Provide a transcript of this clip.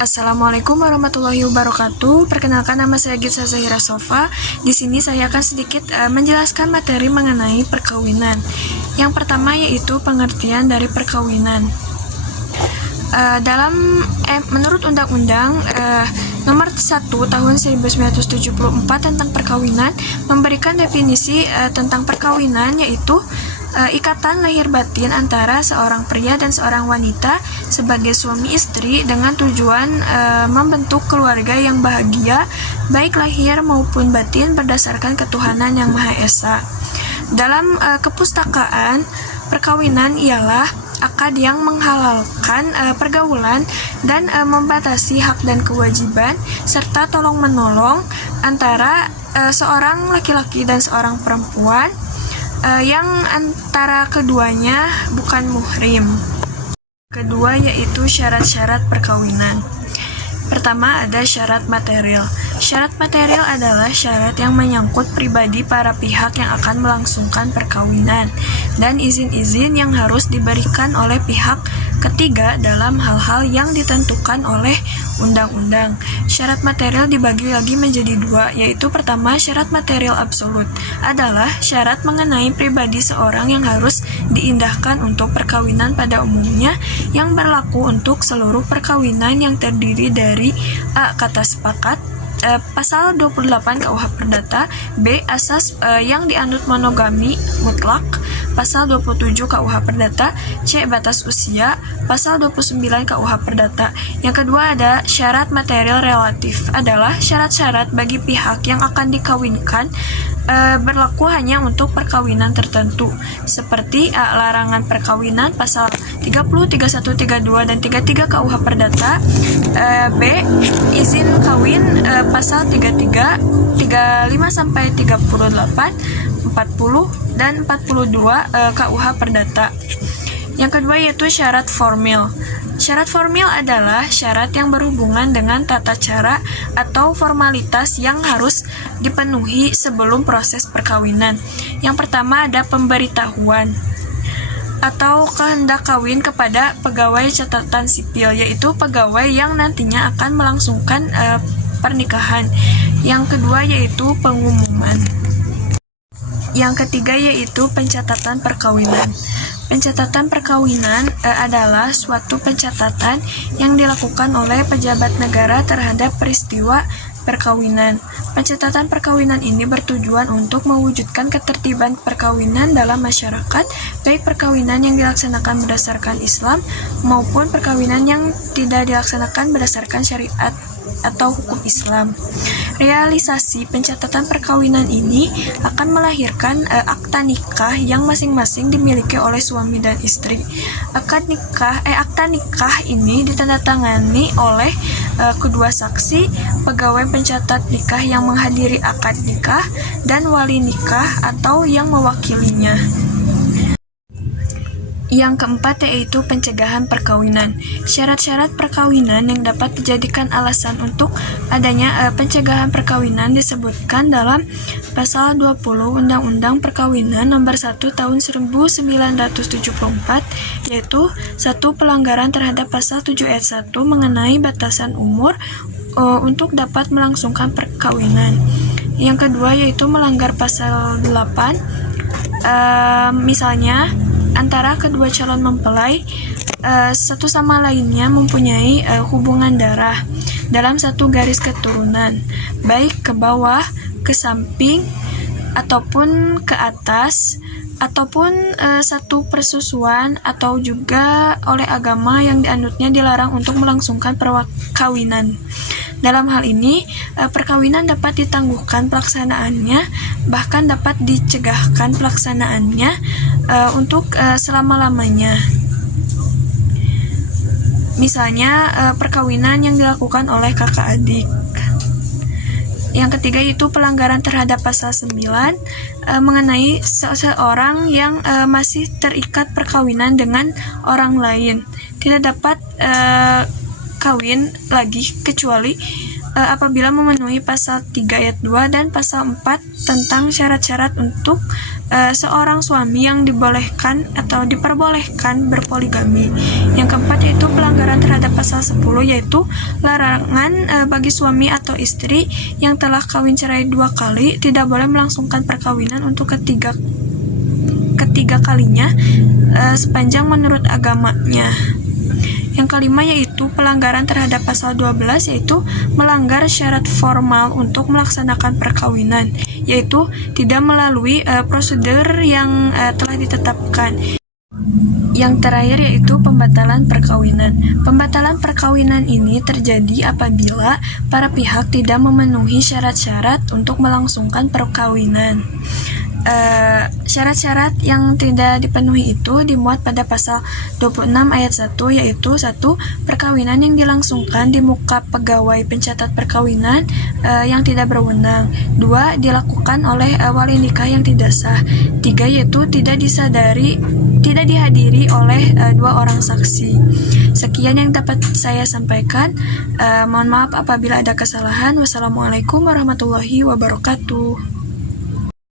Assalamualaikum warahmatullahi wabarakatuh. Perkenalkan, nama saya Gitsa Zahira Sofa. Di sini saya akan sedikit menjelaskan materi mengenai perkawinan. Yang pertama yaitu pengertian dari perkawinan. Menurut Undang-Undang Nomor 1 Tahun 1974 tentang perkawinan memberikan definisi tentang perkawinan, yaitu ikatan lahir batin antara seorang pria dan seorang wanita sebagai suami istri dengan tujuan membentuk keluarga yang bahagia, baik lahir maupun batin berdasarkan ketuhanan yang Maha Esa. Dalam kepustakaan, perkawinan ialah akad yang menghalalkan pergaulan dan membatasi hak dan kewajiban serta tolong-menolong antara seorang laki-laki dan seorang perempuan yang antara keduanya bukan muhrim. Kedua yaitu syarat-syarat perkawinan. Pertama ada syarat material. Syarat material adalah syarat yang menyangkut pribadi para pihak yang akan melangsungkan perkawinan dan izin-izin yang harus diberikan oleh pihak ketiga dalam hal-hal yang ditentukan oleh undang-undang. Syarat material dibagi lagi menjadi dua, yaitu pertama syarat material absolut adalah syarat mengenai pribadi seorang yang harus diindahkan untuk perkawinan pada umumnya, yang berlaku untuk seluruh perkawinan yang terdiri dari A. Kata sepakat, pasal 28 KUH Perdata, B. Asas yang dianut monogami mutlak, pasal 27 KUH Perdata, C. Batas usia, pasal 29 KUH Perdata. Yang kedua ada syarat material relatif, adalah syarat-syarat bagi pihak yang akan dikawinkan berlaku hanya untuk perkawinan tertentu, seperti A. Larangan perkawinan pasal 30, 31, 32, dan 33 KUH Perdata, B. Izin kawin pasal 33, 35 sampai 38, 40 dan 42 KUH Perdata. Yang kedua yaitu syarat formil. Syarat formil adalah syarat yang berhubungan dengan tata cara atau formalitas yang harus dipenuhi sebelum proses perkawinan. Yang pertama ada pemberitahuan atau kehendak kawin kepada pegawai catatan sipil, yaitu pegawai yang nantinya akan melangsungkan pernikahan. Yang kedua yaitu pengumuman. Yang ketiga yaitu pencatatan perkawinan. Pencatatan perkawinan adalah suatu pencatatan yang dilakukan oleh pejabat negara terhadap peristiwa perkawinan. Pencatatan perkawinan ini bertujuan untuk mewujudkan ketertiban perkawinan dalam masyarakat, baik perkawinan yang dilaksanakan berdasarkan Islam maupun perkawinan yang tidak dilaksanakan berdasarkan syariat atau hukum Islam. Realisasi pencatatan perkawinan ini akan melahirkan akta nikah yang masing-masing dimiliki oleh suami dan istri. Akta nikah ini ditandatangani oleh kedua saksi, pegawai pencatat nikah yang menghadiri akad nikah, dan wali nikah atau yang mewakilinya. Yang keempat yaitu pencegahan perkawinan. Syarat-syarat perkawinan yang dapat dijadikan alasan untuk adanya pencegahan perkawinan disebutkan dalam pasal 20 Undang-Undang Perkawinan Nomor 1 Tahun 1974, yaitu 1. Pelanggaran terhadap pasal 7 ayat 1 mengenai batasan umur untuk dapat melangsungkan perkawinan. Yang kedua yaitu melanggar pasal 8, misalnya antara kedua calon mempelai satu sama lainnya mempunyai hubungan darah dalam satu garis keturunan, baik ke bawah, ke samping, ataupun ke atas, ataupun satu persusuan, atau juga oleh agama yang dianutnya dilarang untuk melangsungkan perkawinan. Dalam hal ini, perkawinan dapat ditangguhkan pelaksanaannya, bahkan dapat dicegahkan pelaksanaannya untuk selama-lamanya. Misalnya, perkawinan yang dilakukan oleh kakak adik. Yang ketiga itu pelanggaran terhadap pasal 9 mengenai seseorang yang masih terikat perkawinan dengan orang lain. Tidak dapat kawin lagi kecuali apabila memenuhi pasal 3 ayat 2 dan pasal 4 tentang syarat-syarat untuk seorang suami yang dibolehkan atau diperbolehkan berpoligami. Yang keempat yaitu pelanggaran pelanggaran terhadap pasal 10, yaitu larangan bagi suami atau istri yang telah kawin cerai 2 kali tidak boleh melangsungkan perkawinan untuk ketiga kalinya sepanjang menurut agamanya. Yang kelima yaitu pelanggaran terhadap pasal 12, yaitu melanggar syarat formal untuk melaksanakan perkawinan, yaitu tidak melalui prosedur yang telah ditetapkan. Yang terakhir yaitu pembatalan perkawinan. Pembatalan perkawinan ini terjadi apabila para pihak tidak memenuhi syarat-syarat untuk melangsungkan perkawinan. Syarat-syarat yang tidak dipenuhi itu dimuat pada pasal 26 ayat 1, yaitu 1. Perkawinan yang dilangsungkan di muka pegawai pencatat perkawinan yang tidak berwenang. 2. Dilakukan oleh wali nikah yang tidak sah. 3. Yaitu tidak dihadiri oleh 2 orang saksi. Sekian yang dapat saya sampaikan. Mohon maaf apabila ada kesalahan. Wassalamualaikum warahmatullahi wabarakatuh.